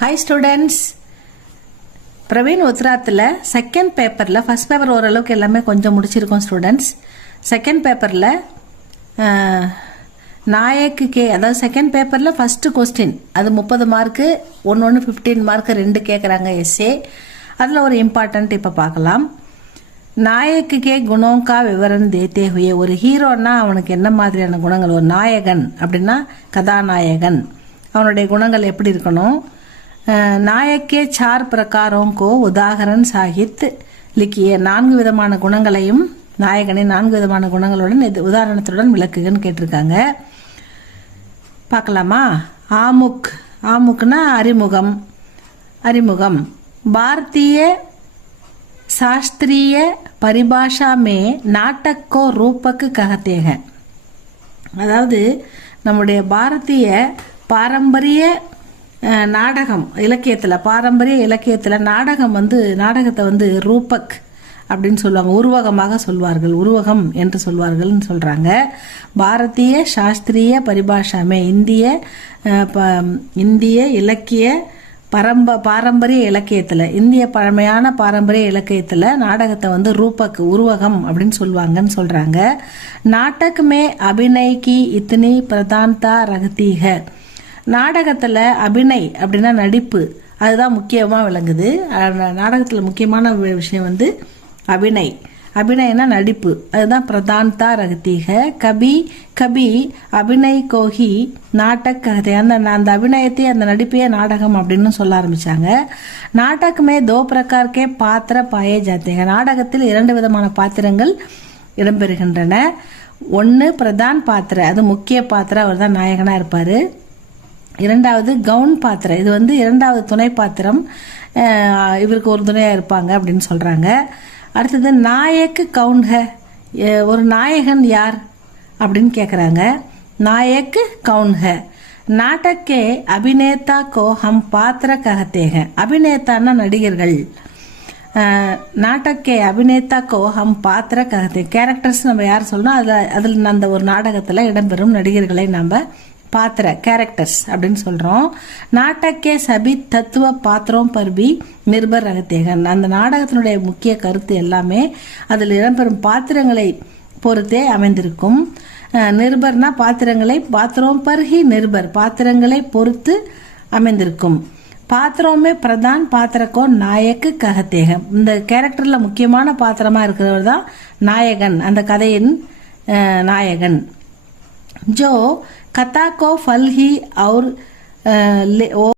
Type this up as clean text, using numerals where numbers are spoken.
Hi students, Praveen உத்ராத்தில் second பேப்பரில் first paper ஓரளவுக்கு எல்லாமே கொஞ்சம் முடிச்சிருக்கோம் ஸ்டூடெண்ட்ஸ். செகண்ட் பேப்பரில் நாயக்கு கே, அதாவது செகண்ட் பேப்பரில் ஃபஸ்ட்டு கொஸ்டின் அது 30 மார்க்கு, ஒன்று 15 மார்க்கு 2 கேட்குறாங்க எஸ்ஏ. அதில் ஒரு இம்பார்ட்டன்ட் இப்போ பார்க்கலாம். நாயக்கு கே குணோங்கா விவரம் தேத்தே ஹுயே. ஒரு ஹீரோன்னா அவனுக்கு என்ன மாதிரியான குணங்கள், ஒரு நாயகன் அப்படின்னா கதாநாயகன், அவனுடைய குணங்கள் எப்படி இருக்கணும். நாயக்கே 4 பிரகாரோं को உதாகரன் சாகித் லிக்கிய. 4 விதமான குணங்களையும் நாயகனை 4 விதமான குணங்களுடன் உதாரணத்துடன் விளக்குகன்னு கேட்டிருக்காங்க. பார்க்கலாமா? ஆமுக், ஆமுக்னா அறிமுகம். அறிமுகம் भारतीय शास्त्रीय परिभाषा में नाटक को रूपक कहते हैं. அதாவது நம்முடைய பாரதிய பாரம்பரிய நாடகம் இலக்கியத்தில், பாரம்பரிய இலக்கியத்தில் நாடகத்தை வந்து ரூபக் அப்படின்னு சொல்லுவாங்க, உருவகமாக சொல்வார்கள், உருவகம் என்று சொல்வார்கள்னு சொல்கிறாங்க. பாரதிய சாஸ்திரிய பரிபாஷாமே, இந்திய இலக்கிய பாரம்பரிய இலக்கியத்தில், இந்திய பழமையான பாரம்பரிய இலக்கியத்தில் நாடகத்தை வந்து ரூபக், உருவகம் அப்படின்னு சொல்லுவாங்கன்னு சொல்கிறாங்க. நாடக் மே அபிநய் கி இத்தனி பிரதான்தா ரகதி ஹை. நாடகத்தில் அபிநய் அப்படின்னா நடிப்பு, அதுதான் முக்கியமாக விளங்குது. நாடகத்தில் முக்கியமான விஷயம் வந்து அபிநய். அபிநயனா நடிப்பு, அதுதான் பிரதான்தா ரகத்தீக. கபி கபி அபிநய் கோஹி நாடக் கதை. அந்த அபிநயத்தை, அந்த நடிப்பையே நாடகம் அப்படின்னு சொல்ல ஆரம்பிச்சாங்க. நாடகமே 2 பிரகார்க்கே பாத்திர பாயே ஜாத்தேங்க. நாடகத்தில் 2 விதமான பாத்திரங்கள் இடம்பெறுகின்றன. ஒன்று பிரதான் பாத்திர, அது முக்கிய பாத்திரம், அவர் தான் நாயகனாக இருப்பார். 2வது கவுன் பாத்திரம், இது வந்து 2வது துணை பாத்திரம், இவருக்கு ஒரு துணையாக இருப்பாங்க அப்படின்னு சொல்கிறாங்க. அடுத்தது நாயக்கு கவுன் ஹை, ஒரு நாயகன் யார் அப்படின்னு கேட்குறாங்க. நாயக்கு கவுன் ஹை. நாடகே அபிநேதா கோ ஹம் பாத்திர கஹத்தே ஹை. அபிநேதான்னா நடிகர்கள். நாடகே அபிநேதா கோ ஹம் பாத்திர கஹத்தே. கேரக்டர்ஸ் நம்ம யார் சொல்லணும், அதில் அந்த ஒரு நாடகத்தில் இடம்பெறும் நடிகர்களை நம்ம பாத்திர, கேரக்டர்ஸ் அப்படின்னு சொல்கிறோம். நாடகே சபி தத்துவ பாத்திரம் பர்பி நிர்பர் ரகத்தேகன். அந்த நாடகத்தினுடைய முக்கிய கருத்து எல்லாமே அதில் இடம்பெறும் பாத்திரங்களை பொறுத்தே அமைந்திருக்கும். நிர்பர்னா பாத்திரங்களை, பாத்திரம் பர்ஹி நிர்பர், பாத்திரங்களை பொறுத்து அமைந்திருக்கும். பாத்திரமே பிரதான் பாத்திரக்கோ நாயக்கு கஹத்தேகம். இந்த கேரக்டரில் முக்கியமான பாத்திரமாக இருக்கிறவர் தான் நாயகன், அந்த கதையின் நாயகன். जो कथा को फल ही और